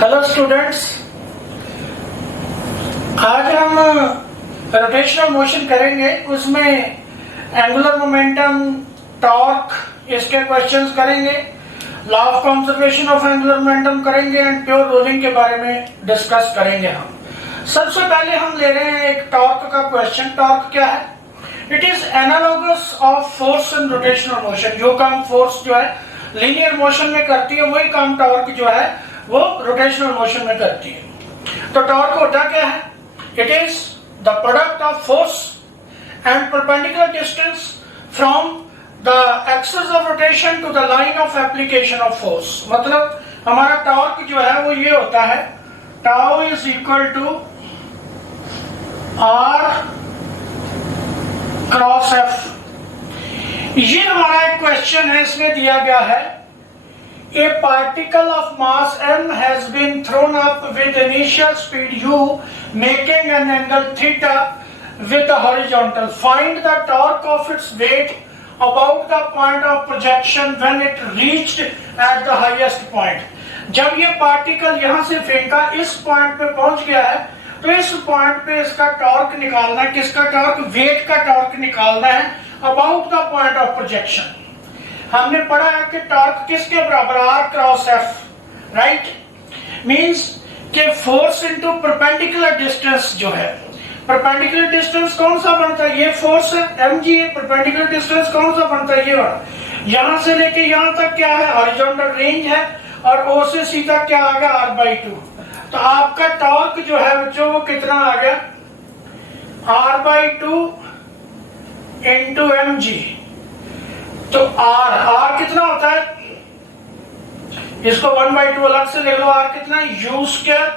Hello students, आज हम rotational motion करेंगे। उसमें एंगुलर मोमेंटम, टॉर्क, इसके क्वेश्चंस करेंगे। Law of conservation of angular momentum करेंगे एंड प्योर रोलिंग के बारे में डिस्कस करेंगे। हम सबसे पहले हम ले रहे हैं एक टॉर्क का क्वेश्चन। टॉर्क क्या है? It is analogous of force in rotational motion. जो काम फोर्स जो है लीनियर मोशन में करती है, वही काम टॉर्क जो है वो रोटेशनल मोशन में करती है। तो टॉर्क होता क्या है? It is the product of force and perpendicular distance from the axis of rotation to the line of application of force. मतलब हमारा टॉर्क जो है वो ये होता है, tau is equal to R cross F. ये हमारा एक क्वेश्चन है, इसमें दिया गया है A particle of mass m has been thrown up with initial speed u, making an angle theta with the horizontal. Find the torque of its weight about the point of projection when it reached at the highest point. जब ये particle यहाँ से फेंका, इस point पे पहुंच गया है, तो इस पॉइंट पे इसका टॉर्क निकालना है। किसका टॉर्क? वेट का टॉर्क निकालना है about the point of projection. हमने पढ़ा है कि टॉर्क किसके बराबर? R cross F, right? Means कि फोर्स इनटू परपेंडिकुलर डिस्टेंस जो है। परपेंडिकुलर डिस्टेंस कौन सा बनता है? ये फोर्स है एम जी। परपेंडिकुलर डिस्टेंस कौन सा बनता है? ये वाला। यहां से लेके यहां तक क्या है? हॉरिजॉन्टल रेंज है, और ओ से सीधा क्या आ गया? r/2। तो आपका टॉर्क जो है बच्चों वो कितना आ गया? r/2 into M G. तो R कितना होता है? इसको 1/2 अलग से ले लो। R कितना? u square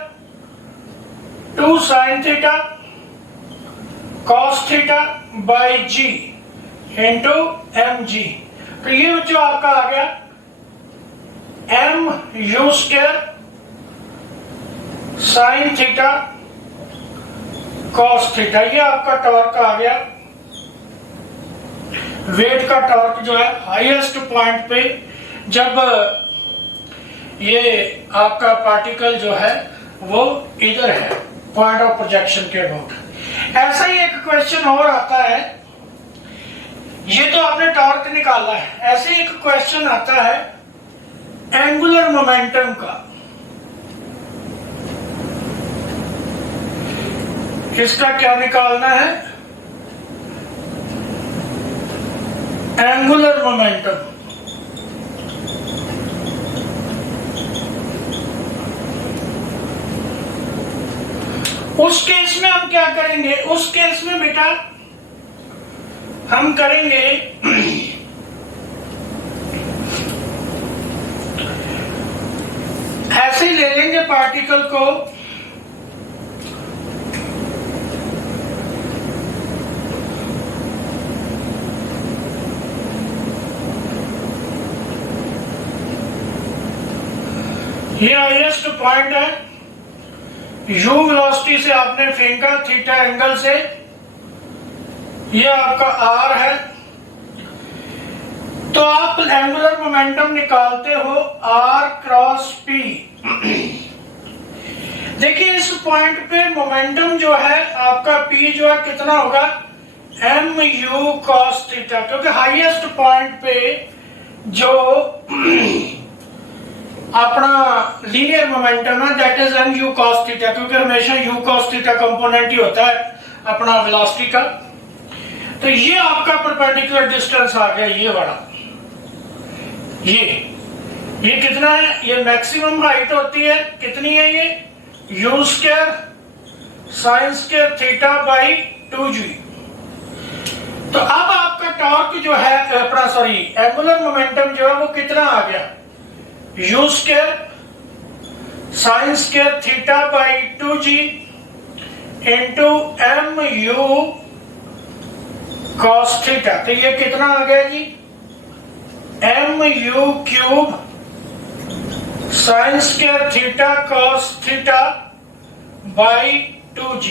2 sin theta cos theta by g into M G. तो ये जो आपका आ गया m u square sin theta cos theta. ये आपका टॉर्क आ गया। वेट का टॉर्क जो है हाईएस्ट पॉइंट पे, जब ये आपका पार्टिकल जो है वो इधर है पॉइंट ऑफ प्रोजेक्शन के अबाउट। ऐसा ही एक क्वेश्चन और आता है। ये तो आपने टॉर्क निकाला है। ऐसे एक क्वेश्चन आता है एंगुलर मोमेंटम का। इसका क्या निकालना है? Angular momentum. उस केस में हम क्या करेंगे? उस केस में बेटा हम करेंगे ऐसे ही ले लेंगे पार्टिकल को, ये हाईएस्ट पॉइंट है, u वेलोसिटी से आपने फेंका थीटा एंगल से, ये आपका r है। तो आप एंगुलर मोमेंटम निकालते हो r क्रॉस p। देखिए इस पॉइंट पे मोमेंटम जो है आपका p जो है कितना होगा? m u cos थीटा, क्योंकि हाईएस्ट पॉइंट पे जो अपना लीनियर मोमेंटम है that is m u cos theta, क्योंकि हमेशा u cos थीटा कंपोनेंट ही होता है अपना वेलोसिटी का। तो ये आपका परपेंडिकुलर डिस्टेंस आ गया, ये वाला। ये कितना है? ये मैक्सिमम हाइट होती है। कितनी है ये? u square sine square theta by 2g। तो अब आपका टॉर्क जो है अपना एंगुलर मोमेंटम जो है वो कितना आ गया? u square sine square theta by 2g into M U cos theta. तो ये कितना आ गया जी? M U cube sine square theta cos theta by 2g।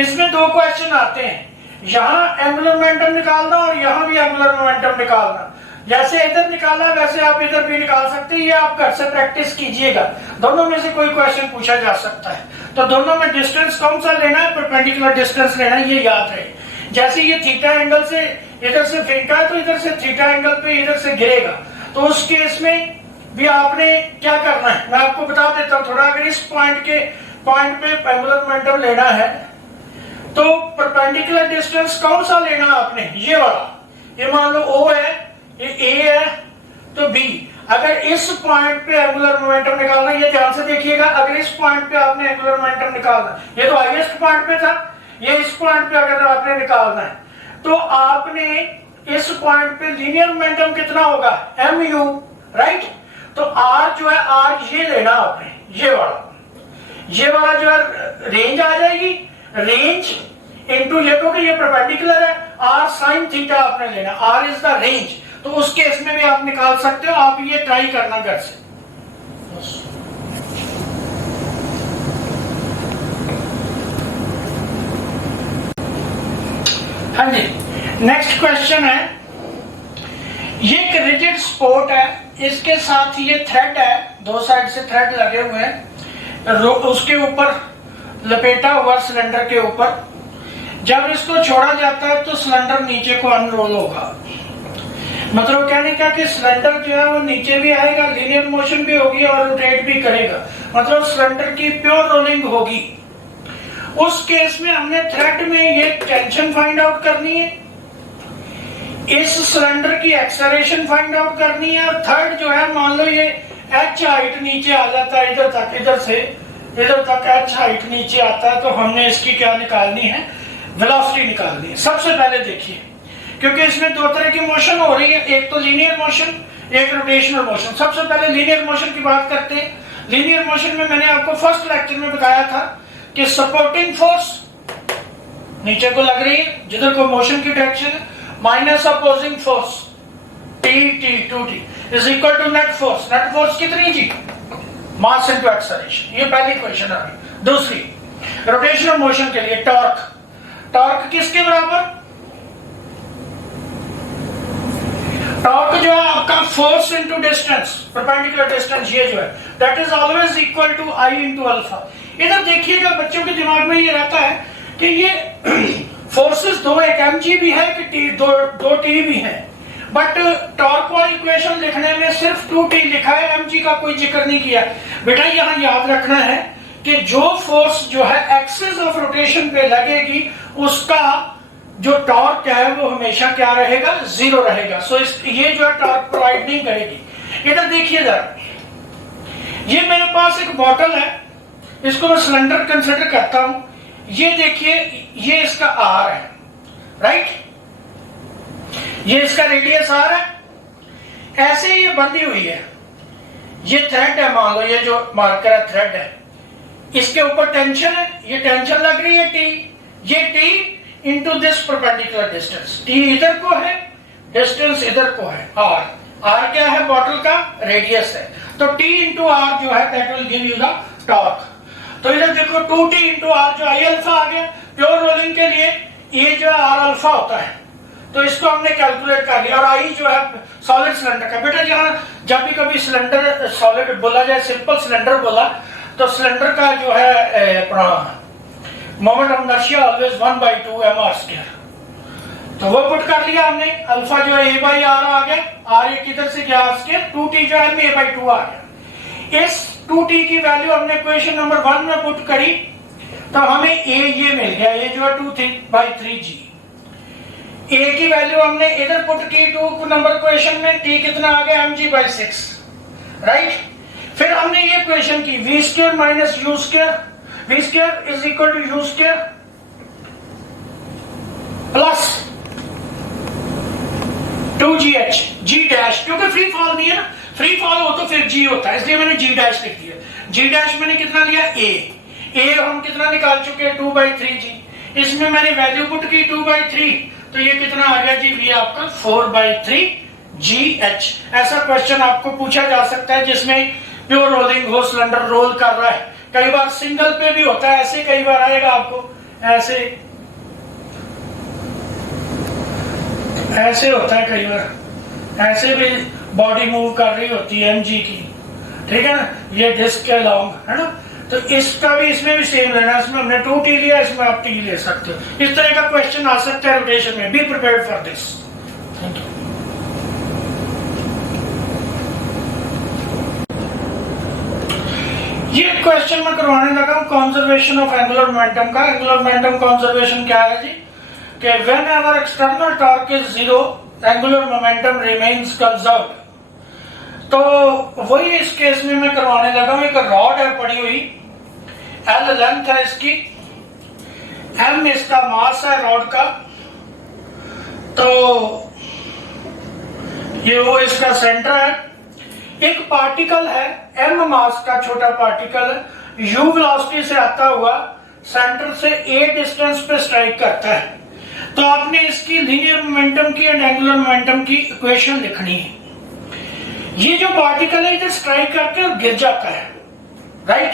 इसमें दो क्वेश्चन आते हैं, यहां एंगुलर मोमेंटम निकालना और यहां भी एंगुलर मोमेंटम निकालना। जैसे इधर निकाला वैसे आप इधर भी निकाल सकते हैं, ये आप घर से प्रैक्टिस कीजिएगा। दोनों में से कोई क्वेश्चन पूछा जा सकता है। तो दोनों में डिस्टेंस कौन सा लेना है, परपेंडिकुलर डिस्टेंस लेना है, ये याद रहे। जैसे ये थीटा एंगल से इधर से फेंका है तो इधर से थीटा एंगल पे इधर से गिरेगा, तो उस केस में भी आपने क्या करना है मैं आपको बता देता हूं थोड़ा। अगर इस पॉइंट पे एंगुलर मोमेंटम लेना है तो परपेंडिकुलर डिस्टेंस कौन सा लेना आपने, ये वाला। ये मान लो O है, ये A है, तो B। अगर इस पॉइंट पे एंगुलर मोमेंटम निकालना, ये ध्यान से देखिएगा, अगर इस पॉइंट पे आपने एंगुलर मोमेंटम निकालना, ये तो हाईएस्ट पॉइंट पे था, ये इस पॉइंट पे अगर आपने निकालना है तो आपने इस पॉइंट पे लीनियर मोमेंटम कितना होगा, mu, राइट। तो R जो है, R ये लेना आपने, ये वाला जो है रेंज आ जाएगी, रेंज इनटू ये, क्योंकि ये परपेंडिकुलर है, R sin थीटा आपने लेना, R इज द रेंज। तो उस केस में भी आप निकाल सकते हो, आप ये ट्राई करना घर से। हाँ जी, नेक्स्ट क्वेश्चन है, ये एक रिजिड स्पोर्ट है, इसके साथ ये थ्रेड है, दो साइड से थ्रेड लगे हुए हैं, उसके ऊपर लपेटा हुआ सिलेंडर के ऊपर। जब इसको छोड़ा जाता है तो सिलेंडर नीचे को अनरोल होगा। मतलब कहने का कि सिलेंडर जो है वो नीचे भी आएगा, लीनियर मोशन भी होगी और रोटेट भी करेगा, मतलब सिलेंडर की प्योर रोलिंग होगी। उस केस में हमने थ्रेड में ये टेंशन फाइंड आउट करनी है, इस सिलेंडर की एक्सेलरेशन फाइंड आउट करनी है, और थर्ड जो है मान लो ये h हाइट नीचे आ जाता है इधर तक, इधर से इधर तक h हाइट नीचे आता है, तो हमने इसकी क्या निकालनी है, वेलोसिटी निकालनी है। सबसे पहले देखिए, क्योंकि इसमें दो तरह की मोशन हो रही है, एक तो लीनियर मोशन, एक रोटेशनल मोशन। सबसे पहले लीनियर मोशन की बात करते हैं। लीनियर मोशन में मैंने आपको फर्स्ट लेक्चर में बताया था कि सपोर्टिंग फोर्स नीचे को लग रही है जिधर को मोशन की डायरेक्शन है, minus opposing force T2T is equal to net force. Net force कितनी जी, मास इनटू एक्सेलरेशन। ये पहली इक्वेशन आ गई। दूसरी, रोटेशनल मोशन के लिए टॉर्क, टॉर्क किसके बराबर, टॉर्क जो है आपका force into distance, perpendicular distance, ये जो है that is always equal to I into alpha. इधर देखिएगा बच्चों के दिमाग में ये रहता है कि ये फोर्सेस दो, एक mg भी है कि दो t भी है, बट टॉर्क वाली इक्वेशन लिखने में सिर्फ 2t लिखा है, mg का कोई जिक्र नहीं किया। बेटा यहाँ याद रखना है कि जो फोर्स जो है एक्सिस ऑफ रोटेशन पे लगेगी उसका जो टॉर्क है वो हमेशा क्या रहेगा, जीरो रहेगा। सो ये जो है टॉर्क प्रोवाइड नहीं करेगी। इधर देखिए जरा, ये मेरे पास एक बॉटल है, इसको मैं सिलेंडर कंसिडर करता हूं। ये देखिए, ये इसका R है, राइट, ये इसका रेडियस R है, ऐसे ये बंधी हुई है, ये थ्रेड है, मान लो ये जो मार्कर है थ्रेड है, इसके ऊपर टेंशन है, ये टेंशन लग रही है T, ये T into this perpendicular distance, T इधर को है, डिस्टेंस इधर को है, R क्या है, बॉटल का रेडियस है, तो T इंटू R जो है that will give you the torque. तो इधर देखो 2T इंटू R जो I अल्फा आ गया, प्योर रोलिंग के लिए ये जो R अल्फा होता है, तो इसको हमने कैलकुलेट कर लिया। और I जो है सॉलिड सिलेंडर का, बेटा यहाँ जब भी कभी सिलेंडर सॉलिड बोला जाए, सिंपल सिलेंडर बोला, तो सिलेंडर का जो है अपना moment of inertia always 1/2 mr²। तो वो पुट कर लिया हमने, अल्फा जो है A/R आ गया, R किधर से गया R², 2T जो है A/2 आ गया। इस 2T की वैल्यू हमने इक्वेशन नंबर 1 में पुट करी, तो हमें A ये मिल गया, ये जो है 2/3g। A की वैल्यू हमने इधर पुट की 2 नंबर इक्वेशन में, T कितना आ गया, mg/6, राइट। फिर हमने ये इक्वेशन की v² minus u², v² is equal to u² plus 2gh, g dash, क्योंकि फ्री फॉल नहीं है ना, फ्री फॉल हो तो फिर g होता है, इसलिए मैंने g डैश लिख दिया। g डैश मैंने कितना लिया, a हम कितना निकाल चुके हैं 2/3g, इसमें मैंने वैल्यू पुट की 2/3, तो ये कितना आ गया जी, ये आपका 4/3gh। ऐसा क्वेश्चन आपको पूछा जा सकता है जिसमें प्योर रोलिंग हो, सिलेंडर रोल कर रहा है, कई बार सिंगल पे भी होता है ऐसे, कई बार आएगा आपको ऐसे, ऐसे होता है कई बार ऐसे भी बॉडी मूव कर रही होती है mg की, ठीक है ना, ये डिस्क के लॉन्ग है ना, तो इसका भी इसमें भी सेम लेना, इसमें हमने 2t लिया, इसमें आप t ले सकते हो। इस तरह का क्वेश्चन आ सकता है रोटेशन में, be prepared for this. Thank you. ये क्वेश्चन मैं करवाने लगा हूं कंजर्वेशन ऑफ एंगुलर मोमेंटम का। एंगुलर मोमेंटम कंजर्वेशन क्या है जी, कि when ever external torque is zero angular momentum remains conserved. तो वही इस केस में मैं करवाने लगा हूं। एक रॉड है पड़ी हुई, एल लेंथ है इसकी, एम इसका मास है रॉड का, तो ये वो इसका सेंटर है। एक पार्टिकल है m मास का, छोटा पार्टिकल है, u वेलोसिटी से आता हुआ सेंटर से a डिस्टेंस पे स्ट्राइक करता है। तो आपने इसकी लीनियर मोमेंटम की एंड एंगुलर मोमेंटम की इक्वेशन लिखनी है। ये जो पार्टिकल है इधर स्ट्राइक करके और गिर जाता है, राइट,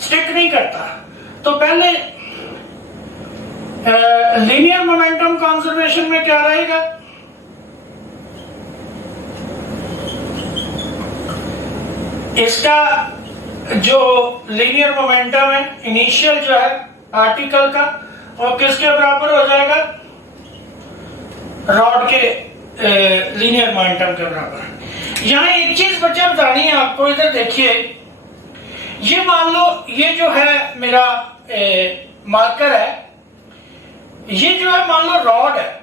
स्टिक नहीं करता। तो पहले लीनियर मोमेंटम कंजर्वेशन में क्या रहेगा, इसका जो लीनियर मोमेंटम है इनिशियल जो है पार्टिकल का, और किसके बराबर हो जाएगा, रॉड के लीनियर मोमेंटम के बराबर। यहां एक चीज बच्चा बतानी है आपको, इधर देखिए, ये मान लो ये जो है मेरा मार्कर है, ये जो है मान लो रॉड है,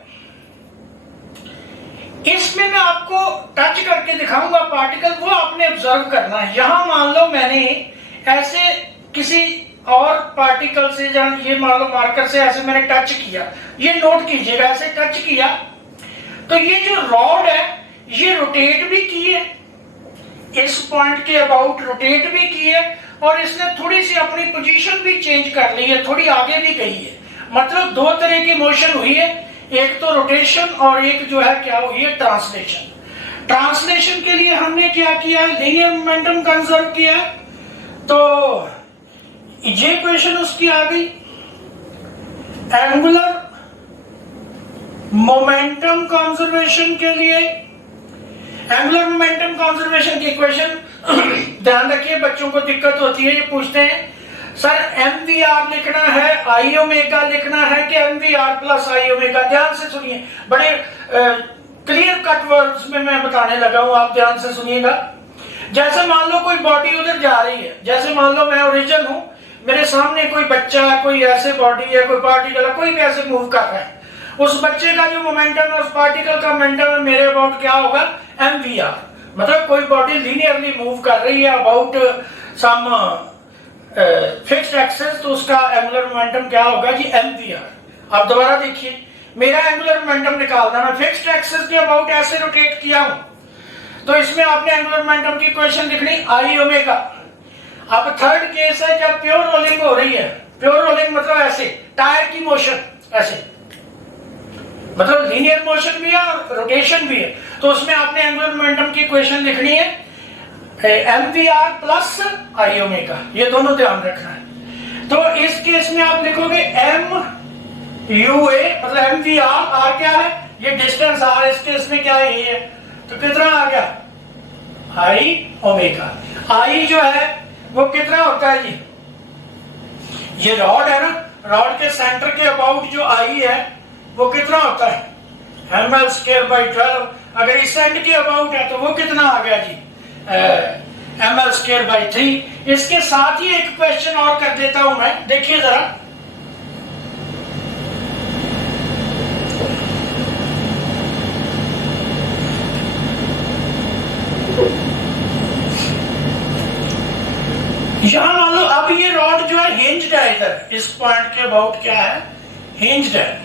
इसमें मैं आपको टच करके दिखाऊंगा पार्टिकल, वो आपने ऑब्जर्व करना है। यहां मान लो मैंने ऐसे किसी और पार्टिकल से, ये मान लो मार्कर से ऐसे मैंने टच किया, ये नोट कीजिएगा, ऐसे टच किया, तो ये जो रॉड है ये रोटेट भी की है, इस पॉइंट के अबाउट रोटेट भी की है, और इसने थोड़ी सी अपनी पोजीशन भी चेंज कर ली है, थोड़ी आगे भी गई है। मतलब दो तरह की मोशन हुई है, एक तो रोटेशन और एक जो है क्या हुई है, ट्रांसलेशन। ट्रांसलेशन के लिए हमने क्या किया है, लीनियर मोमेंटम कंजर्व किया है। तो ये क्वेश्चन उसकी आ गई। एंगुलर मोमेंटम कंजर्वेशन के लिए, एंगुलर मोमेंटम कंजर्वेशन की इक्वेशन ध्यान रखिए, बच्चों को दिक्कत होती है, ये पूछते हैं सर mvr लिखना है, आई ओमेगा लिखना है कि mvr प्लस आई ओमेगा। ध्यान से सुनिए, बड़े क्लियर कट वर्ड्स में मैं बताने लगा हूं, आप ध्यान से सुनिएगा। जैसे मान लो कोई बॉडी उधर जा रही है, जैसे मान लो मैं ओरिजिन हूं, मेरे सामने कोई बच्चा है, कोई ऐसे बॉडी है, कोई पार्टिकल है, कोई भी ऐसे मूव कर रहा है, उस बच्चे का जो मोमेंटम है, उस पार्टिकल का मोमेंटम है, मेरे अबाउट क्या होगा, mvr। मतलब कोई बॉडी लीनियरली मूव कर रही है अबाउट सम फिक्स्ड एक्सेस, तो उसका एंगुलर मोमेंटम क्या होगा जी, mvr। अब दोबारा देखिए, मेरा एंगुलर मोमेंटम निकालना, मैं फिक्स्ड एक्सेस के अबाउट ऐसे रोटेट किया हूं, तो इसमें आपने एंगुलर मोमेंटम की इक्वेशन लिखनी आई ओमेगा। अब थर्ड केस है जब प्योर रोलिंग हो रही है, प्योर रोलिंग मतलब ऐसे टायर की मोशन, ऐसे मतलब लीनियर मोशन भी है और रोटेशन भी है, तो उसमें आपने एंगुलर मोमेंटम की इक्वेशन लिखनी है mvr प्लस आई ओमेगा, ये दोनों ध्यान रखना है। तो इस केस में आप लिखोगे m ua, मतलब mvr, r क्या है, ये डिस्टेंस r, इस केस में क्या है, ये है, तो कितना आ गया, आई ओमेगा। आई जो है वो कितना होता है जी, ये रॉड है ना, रॉड के सेंटर के अबाउट जो आई है वो कितना होता है, ml स्क्वायर बाई 12। अगर इस एंड के अबाउट है तो वो कितना आ गया जी, ml स्क्वायर बाई 3। इसके साथ ही एक क्वेश्चन और कर देता हूं मैं, देखिए जरा, यहां मान लो अब ये रॉड जो है हिंज्ड है, इधर इस पॉइंट के अबाउट क्या है, हिंज्ड है।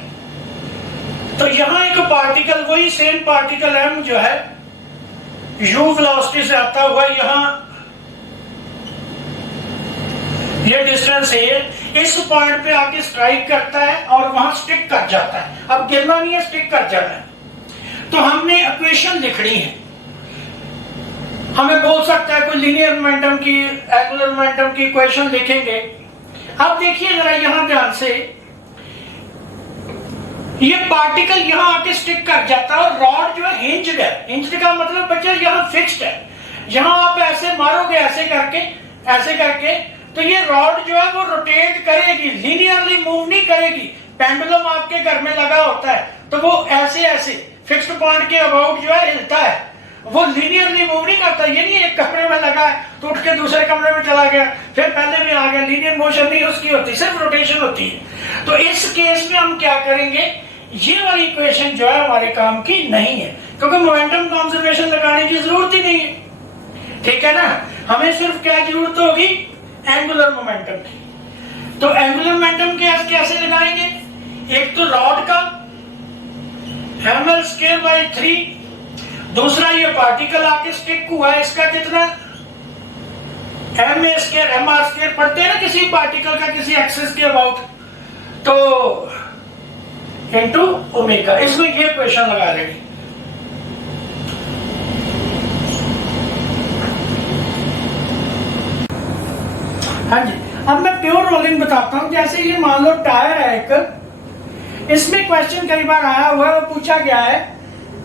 तो यहां एक पार्टिकल, वही सेम पार्टिकल m जो है u वेलोसिटी से आता हुआ, यहां ये डिस्टेंस है, इस पॉइंट पे आके स्ट्राइक करता है और वहां स्टिक कर जाता है। अब गिरना नहीं है, स्टिक कर जाना है। तो हमने इक्वेशन लिखनी है, हमें बोल सकता है कोई लीनियर मोमेंटम की, एंगुलर मोमेंटम की इक्वेशन लिखेंगे। अब देखिए जरा यहां ध्यान से, ये पार्टिकल यहाँ आके स्टिक कर जाता है और रॉड जो है हिंज्ड है। हिंज्ड का मतलब बच्चे यहाँ फिक्स्ड है। यहाँ आप ऐसे मारोगे ऐसे करके तो ये रॉड जो है वो रोटेट करेगी, लीनियरली मूव नहीं करेगी। पेंडुलम आपके घर में लगा होता है तो वो ऐसे फिक्स्ड पॉइंट के अबाउट जो है हिलता है, वो लीनियरली मूव नहीं करता। ये नहीं एक कमरे में लगा है तो उठ के दूसरे कमरे में चला गया, फिर पहले में आ गया। लीनियर मोशन नहीं उसकी होती, सिर्फ रोटेशन होती है। तो इस केस में हम क्या करेंगे, ये वाली इक्वेशन जो है हमारे काम की नहीं है, क्योंकि मोमेंटम कंजर्वेशन लगाने की जरूरत ही नहीं है। ठीक है ना, हमें सिर्फ क्या जरूरत होगी, एंगुलर मोमेंटम की। तो एंगुलर मोमेंटम कैसे लगाएंगे, एक तो रॉड का ml²/3, दूसरा ये पार्टिकल आके स्टिक हुआ है, इसका कितना mr² पढ़ते हैं ना किसी पार्टिकल का किसी एक्सिस के अबाउट, तो इनटू ओमेगा। इसमें ये क्वेश्चन लगा रहे हैं। हाँ जी, अब मैं प्योर रोलिंग बताता हूं। जैसे ये मान लो टायर है एक, इसमें क्वेश्चन कई बार आया हुआ है, वो पूछा गया है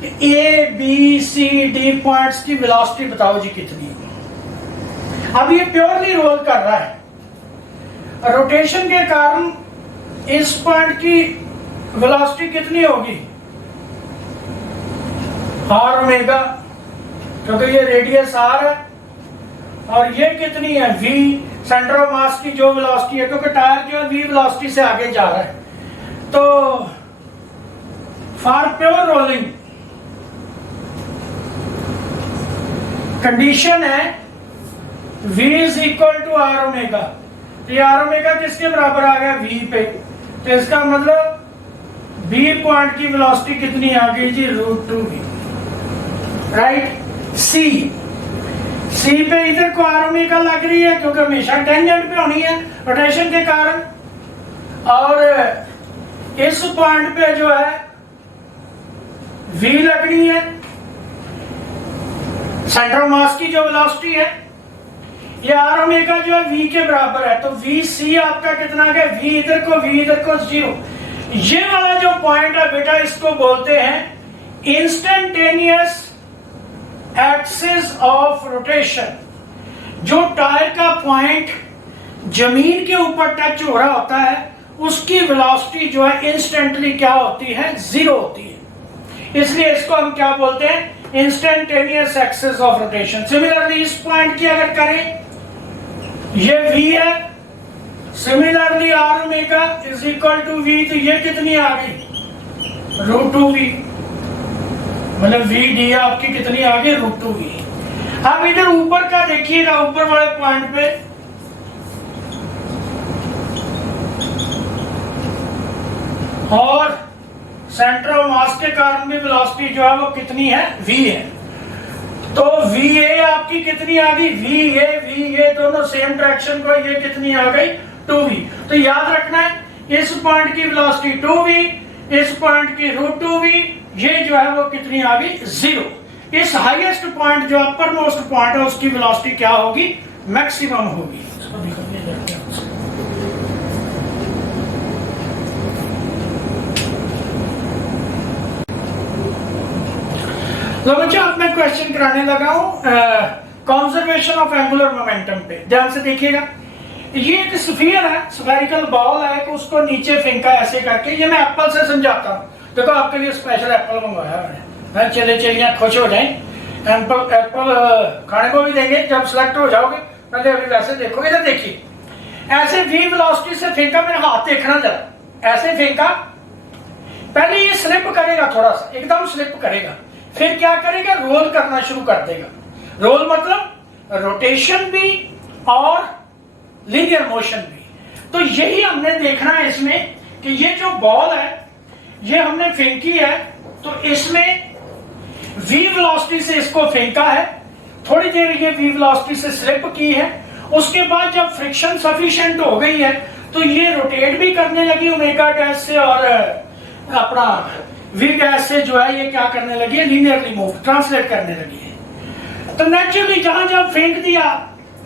कि A B C D points की वेलोसिटी बताओ जी कितनी है। अब ये प्योरली रोल कर रहा है, रोटेशन के कारण इस पॉइंट की वेलोसिटी कितनी होगी, आर ओमेगा, क्योंकि ये रेडियस आर है, और ये कितनी है वी, सेंटर ऑफ मास की जो वेलोसिटी है, क्योंकि टायर जो है वी वेलोसिटी से आगे जा रहा है। तो फॉर प्योर रोलिंग कंडीशन है v is equal to R omega. ये आर ओमेगा किसके बराबर आ गया, v पे, तो इसका मतलब b पॉइंट की वेलोसिटी कितनी आ गई जी, √2v, राइट। c पे इधर को आर ओमेगा लग रही है क्योंकि हमेशा टेंजेंट पे होनी है रोटेशन के कारण, और इस पॉइंट पे जो है v लगनी है, सेंटर ऑफ मास की जो वेलोसिटी है। ये आर ओमेगा जो है v के बराबर है, तो vc आपका कितना है, v इधर को 0। ये वाला जो पॉइंट है बेटा, इसको बोलते हैं इंस्टेंटेनियस एक्सिस ऑफ रोटेशन। जो टायर का पॉइंट जमीन के ऊपर टच हो रहा होता है, उसकी वेलोसिटी जो है इंस्टेंटली क्या होती है, 0 होती है। इसलिए इसको हम क्या बोलते हैं, instantaneous axis of rotation. Similarly इस पॉइंट की अगर करें, ये v है, similarly R omega is equal to v, तो ये कितनी आ गई, √2v, मतलब v डी आपकी कितनी आ गई, √2v। अब इधर ऊपर का देखिएगा, ऊपर वाले पॉइंट पे और सेंटर ऑफ मास के कारण भी वेलोसिटी जो है वो कितनी है, v है। तो va आपकी कितनी आ गई, va दोनों सेम डायरेक्शन को, ये कितनी आ गई, 2v। तो याद रखना है इस पॉइंट की वेलोसिटी 2v, इस पॉइंट की √2v, ये जो है वो कितनी आ गई, 0। इस हाईएस्ट पॉइंट जो अपर मोस्ट पॉइंट है उसकी वेलोसिटी क्या होगी, मैक्सिमम होगी। तो बच्चों अब मैं क्वेश्चन कराने लगा हूं कंजर्वेशन ऑफ एंगुलर मोमेंटम पे। ध्यान से देखिएगा, ये एक स्फीयर है, स्फेरिकल बॉल है, कि उसको नीचे फेंका ऐसे करके। ये मैं एप्पल से समझाता हूँ। देखो आपके लिए स्पेशल एप्पल मंगवाया है, चले चलिए खुश हो जाएं। एप्पल खाने को भी देंगे जब सिलेक्ट हो जाओगे। पहले अभी वैसे देखो, इधर देखिए, ऐसे v वेलोसिटी से फेंका, मेरा हाथ देखना जरा, ऐसे फेंका, पहले ये स्लिप करेगा, थोड़ा सा एकदम स्लिप करेगा, फिर क्या करेगा, रोल करना शुरू कर देगा। रोल मतलब रोटेशन भी और लीनियर मोशन भी। तो यही हमने देखना है इसमें कि ये जो बॉल है ये हमने फेंकी है, तो इसमें v वेलोसिटी से इसको फेंका है, थोड़ी देर ये v वेलोसिटी से स्लिप की है, उसके बाद जब फ्रिक्शन सफिशिएंट हो गई है तो ये रोटेट भी करने लगी ओमेगा डैश से, और अपना v डैश से जो है ये क्या करने लगी है, लीनियरली मूव, ट्रांसलेट करने लगी है। तो नेचुरली जहां जब फेंक दिया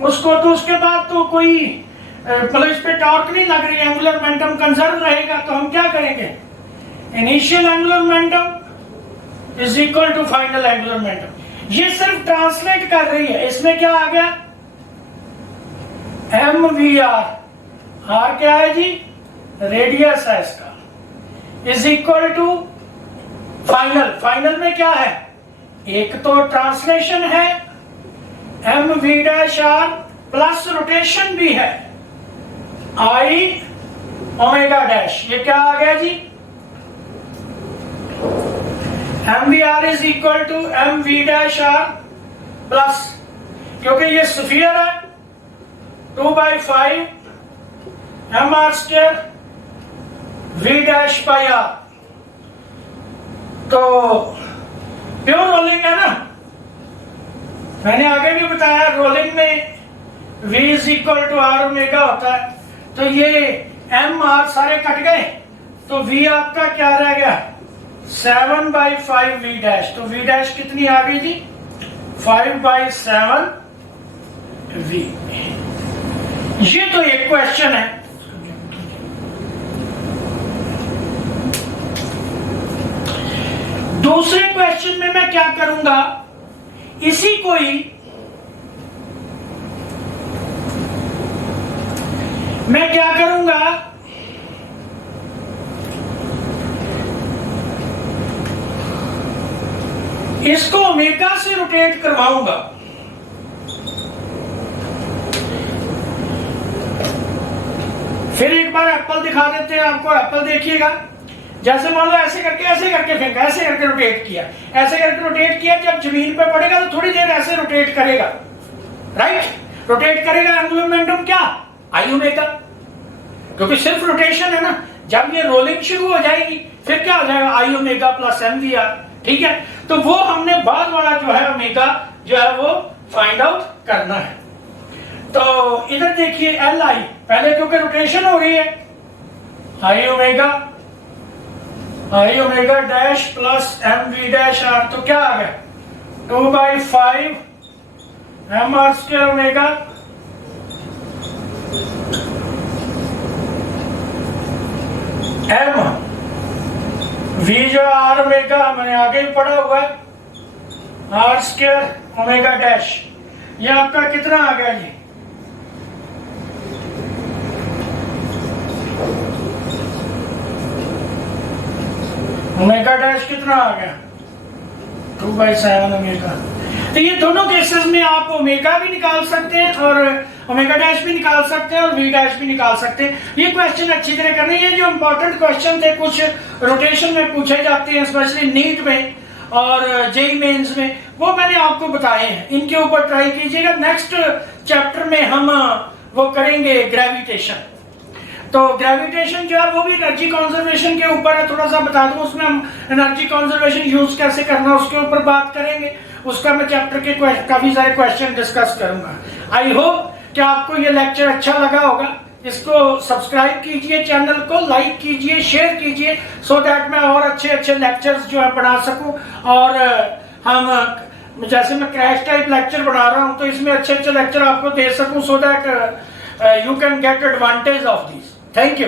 उसको, तो उसके बाद तो कोई मतलब इस पे टॉर्क नहीं लग रही, एंगुलर मोमेंटम कंजर्व रहेगा, तो हम क्या करेंगे, initial angular momentum is equal to final angular momentum. ये सिर्फ ट्रांसलेट कर रही है। इसमें क्या आ गया, एम वी आर, आर क्या है जी, रेडियस है इसका, is equal to final. Final में क्या है, एक तो ट्रांसलेशन है M V dash R plus rotation भी है आई ओमेगा डैश। ये क्या आ गया जी, M V R is equal to M V dash R plus, क्योंकि ये स्फीयर है, 2/5 M R square V dash by R. तो प्योर रोलिंग है ना, मैंने आगे भी बताया रोलिंग में v is equal to R omega होता है। तो ये एम आर सारे कट गए, तो v आपका क्या रह गया, 7/5 v डैश। तो v डैश कितनी आ गई जी, 5/7 v। ये तो एक क्वेश्चन है। दूसरे क्वेश्चन में मैं क्या करूंगा, इसी को ही मैं क्या करूंगा, इसको ओमेगा से रोटेट करवाऊंगा। फिर एक बार एप्पल दिखा देते हैं आपको। एप्पल देखिएगा, जैसे मान लो ऐसे करके फेंका, ऐसे करके रोटेट किया, ऐसे करके रोटेट किया, जब जमीन पे पड़ेगा तो थोड़ी देर ऐसे रोटेट करेगा, राइट, रोटेट करेगा। एंगुलर मोमेंटम क्या, आई ओमेगा, क्योंकि सिर्फ रोटेशन है ना। जब ये रोलिंग शुरू हो जाएगी फिर क्या हो जाएगा, I omega plus M V R, ठीक है। तो वो हमने बाद वाला जो है ओमेगा जो है वो फाइंड आउट करना है। तो इधर देखिए एल आई, पहले क्योंकि रोटेशन हो रही है, I omega dash plus M V dash R, तो क्या आ गया, 2/5 M R square omega M V जो आर ओमेगा मैंने आगे भी पढ़ा हुआ है, आर स्क्वायर ओमेगा डैश। ये आपका कितना आ गया जी, ओमेगा डैश कितना आ गया, 2/7 ओमेगा। तो ये दोनों केसेस में आप ओमेगा भी निकाल सकते हैं और ओमेगा डैश भी निकाल सकते हैं और वी डैश भी निकाल सकते हैं। ये क्वेश्चन अच्छी तरह करने, ये जो इंपॉर्टेंट क्वेश्चन थे कुछ रोटेशन में पूछे जाते हैं, स्पेशली नीट में और जेई मेंस में, वो मैंने आपको बताए हैं। इनके ऊपर ट्राई कीजिएगा। नेक्स्ट चैप्टर में हम वो करेंगे ग्रेविटेशन। तो ग्रेविटेशन जो है वो भी एनर्जी कंजर्वेशन के ऊपर है। थोड़ा सा बता दूं, उसमें हम एनर्जी कंजर्वेशन यूज कैसे करना उसके ऊपर बात करेंगे। उसका मैं चैप्टर के काफी सारे क्वेश्चन डिस्कस करूंगा। आई होप कि आपको ये लेक्चर अच्छा लगा होगा। इसको सब्सक्राइब कीजिए, चैनल को लाइक कीजिए, शेयर कीजिए, सो दैट मैं और अच्छे अच्छे लेक्चर्स जो है बना सकूं। और हम जैसे मैं क्रैश टाइप लेक्चर बना रहा हूं तो इसमें अच्छे अच्छे लेक्चर आपको दे सकूं, so that you can get advantage of these. Thank you.